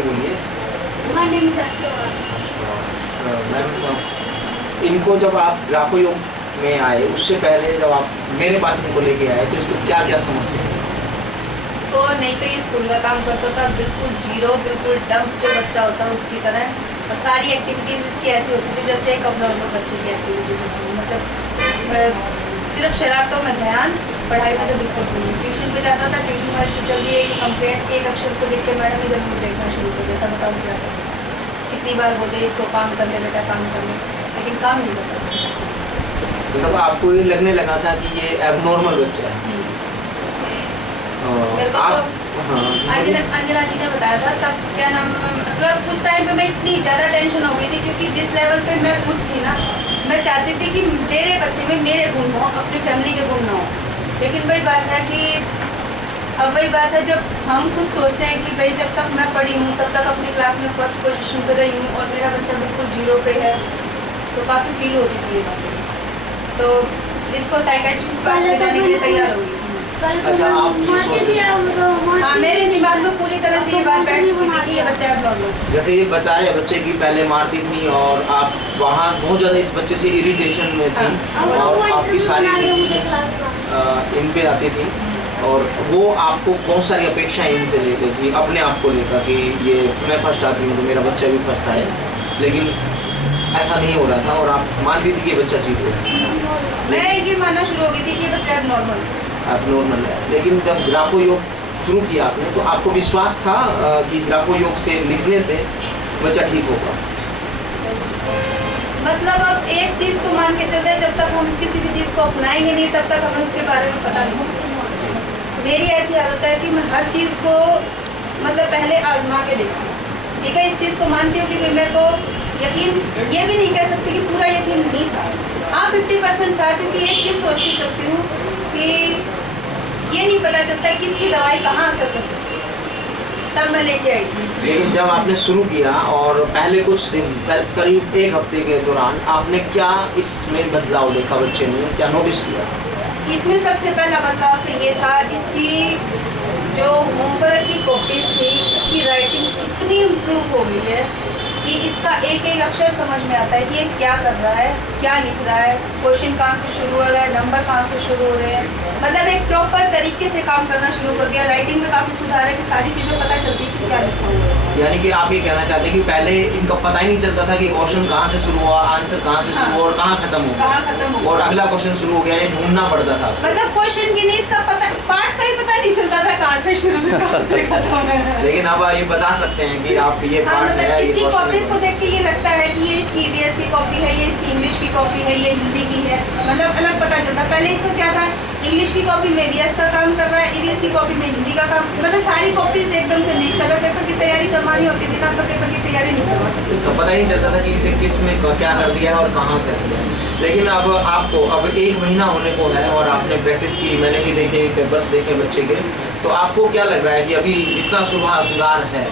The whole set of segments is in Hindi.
बोलिए मैम, इनको जब आप ग्राफो योग में आए उससे पहले जब आप मेरे पास इनको लेके आए तो इसको क्या क्या समस्या है? इसको नहीं तो ये स्कूल का काम करता था, बिल्कुल जीरो, बिल्कुल डम्प जो बच्चा होता है उसकी तरह, और सारी एक्टिविटीज़ इसकी ऐसी होती थी जैसे एक अबनॉर्मल बच्चे की एक्टिविटीज़ होती थी। मतलब सिर्फ शरारतों में ध्यान, पढ़ाई में तो बिल्कुल नहीं। ट्यूशन पे जाता था, ट्यूशन वाले टीचर भी एक कंप्लेंट एक अक्षर को लिख के मैडम इधर मुझे देखना शुरू कर देता, बताओ क्या करें। कितनी बार बोलते इसको काम कर ले बेटा, काम कर ले, लेकिन काम नहीं करता। मतलब आपको ये लगने लगा था कि ये एबनॉर्मल बच्चा है? मेरे को अंजना जी ने बताया था तब, क्या नाम, मतलब उस टाइम पे मैं इतनी ज़्यादा टेंशन हो गई थी क्योंकि जिस लेवल पे मैं खुद थी ना, मैं चाहती थी कि मेरे बच्चे में मेरे गुण हो, अपनी फैमिली के गुण ना हो। लेकिन वही बात है कि अब वही बात है, जब हम खुद सोचते हैं कि भाई जब तक मैं पढ़ी हूँ तब तक अपनी क्लास में फर्स्ट पोजीशन पे रही हूँ और मेरा बच्चा बिल्कुल जीरो पे है, तो काफ़ी फील होती थी ये बातें। तो इसको साइकेट्रिस्ट के पास ले जाने के लिए तैयार हो गई। अच्छा, आप ये सोचते हैं? हाँ, मेरे दिमाग में पूरी तरह से ये बात बैठ चुकी थी कि ये बच्चा एबनॉर्मल। जैसे ये बता रहे बच्चे की पहले मारती थी और आप वहाँ बहुत ज़्यादा इस बच्चे से इरिटेशन में थी, और आपकी सारी इन पे आती थी, और वो आपको बहुत सारी अपेक्षाएं इनसे लेती थी अपने आप को लेकर कि ये मैं फर्स्ट आती हूँ तो मेरा बच्चा भी फर्स्ट आए, लेकिन ऐसा नहीं हो रहा था और आप मानती थी कि ये बच्चा जीत गया। मैं ये मानना शुरू हो गई थी कि ये बच्चा एबनॉर्मल है। लेकिन जब ग्राफो योग शुरू किया आपने तो आपको विश्वास था कि ग्राफो योग से लिखने से बच्चा ठीक होगा? मतलब अब एक चीज़ को मान के चलते हैं, जब तक हम किसी भी चीज़ को अपनाएंगे नहीं तब तक हमें उसके बारे में पता नहीं चलेगा। मेरी ऐसी हालत है कि मैं हर चीज़ को मतलब पहले आजमा के देखती हूँ। ठीक है, इस चीज़ को मानती हूँ कि मेरे को यकीन, ये भी नहीं कह सकती कि पूरा यकीन नहीं था, हाँ 50% था, क्योंकि एक चीज़ सोच के चलती हूँ कि ये नहीं पता चलता किसकी दवाई कहाँ असर करती है, तब मैं लेके आई थी। लेकिन जब आपने शुरू किया और पहले कुछ दिन, करीब एक हफ्ते के दौरान आपने क्या इसमें बदलाव देखा बच्चे में, क्या नोटिस किया? इसमें सबसे पहला बदलाव तो ये था, इसकी जो होमवर्क की कॉपीज थी इसकी राइटिंग इतनी इम्प्रूव हो गई है कि इसका एक एक अक्षर समझ में आता है कि ये क्या कर रहा है, क्या लिख रहा है, क्वेश्चन कहाँ से शुरू हो रहा है, नंबर कहाँ से शुरू हो रहे हैं, मतलब एक प्रॉपर तरीके से काम करना शुरू कर दिया। राइटिंग में काफ़ी सुधार है कि सारी चीज़ें पता चलती है कि क्या लिखा हुआ है। यानी कि आप ये कहना चाहते हैं कि पहले इनका पता ही नहीं चलता था कि क्वेश्चन कहाँ से शुरू हुआ, आंसर कहाँ से शुरू हुआ और कहाँ खत्म हो, और अगला क्वेश्चन शुरू हो गया, ये ढूंढना पड़ता था। मतलब क्वेश्चन की नहीं, इसका पता, पाठ का ही पता नहीं चलता था कहाँ से शुरू कहाँ से खत्म है। लेकिन अब ये बता सकते हैं कि आप ये पाठ है, ये इसकी क्वेश्चन कॉपीज को देख के ये लगता है कि ये इसकी ईवीएस की कॉपी है, ये इसकी इंग्लिश की कॉपी है, ये हिंदी की है, मतलब अलग पता चलता। पहले इसको क्या था, इंग्लिश की कॉपी में ईवीएस का काम कर रहा है, ईवीएस की कॉपी में हिंदी का काम, मतलब सारी कॉपीज एकदम से मिक्स। अगर पेपर की तैयारी करवानी होती थी ना तो पेपर की तैयारी नहीं करवा सकती, इसका पता ही नहीं चलता था कि इसे किस में क्या कर दिया है और कहाँ कर दिया है। लेकिन अब आपको अब 1 महीना होने को है और आपने प्रैक्टिस की, मैंने भी देखे पेपर्स देखे बच्चे के, तो आपको क्या लग रहा है कि अभी जितना सुधार है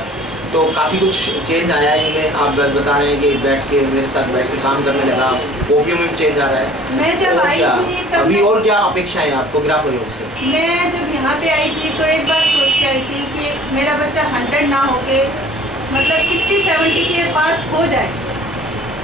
तो काफ़ी कुछ चेंज आया है इनमें? आप बता रहे हैं कि बैठ के मेरे साथ बैठ के काम करने लगा, कॉपियों में भी चेंज आ रहा है। मैं जब आई थी तब अभी और क्या अपेक्षाएं आपको ग्राफो योग से? मैं जब यहाँ पे आई थी तो एक बार सोच के आई थी कि मेरा बच्चा 100 ना होके मतलब 60-70 के पास हो जाए,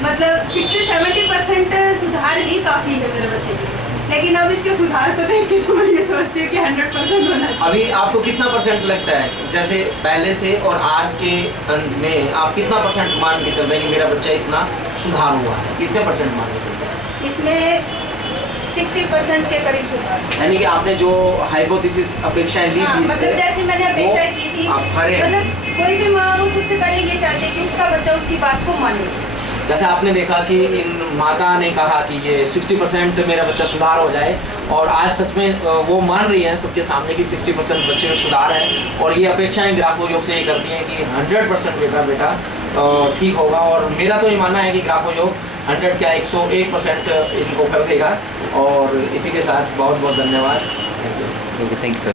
मतलब 60-70% सुधार ही काफ़ी है मेरे बच्चे के। लेकिन अब इसके सुधार को देख के तो मैं ये सोचती हूँ कि 100% होना चाहिए। अभी आपको कितना % लगता है, जैसे पहले से और आज के में आप कितना % मान के चल रहे हैं कि मेरा बच्चा इतना सुधार हुआ है? कितने % मान के चलते हैं? इसमें 60% के करीब सुधार, यानी कि आपने जो हाइपोथेसिस अपेक्षाएं ली थी, मतलब जैसे मैंने अपेक्षाएं की थी, आप खड़े हैं। मतलब कोई भी माँ वो सबसे पहले ये चाहती है कि उसका बच्चा उसकी बात को माने। जैसे आपने देखा कि इन माता ने कहा कि ये 60% मेरा बच्चा सुधार हो जाए, और आज सच में वो मान रही है सबके सामने कि 60% बच्चे में सुधार है, और ये अपेक्षाएं ग्राफो योग से ये करती हैं कि 100% बेटा ठीक होगा। और मेरा तो ये मानना है कि ग्राफो योग 100 क्या 101% इनको कर देगा। और इसी के साथ बहुत बहुत धन्यवाद। Thank you sir.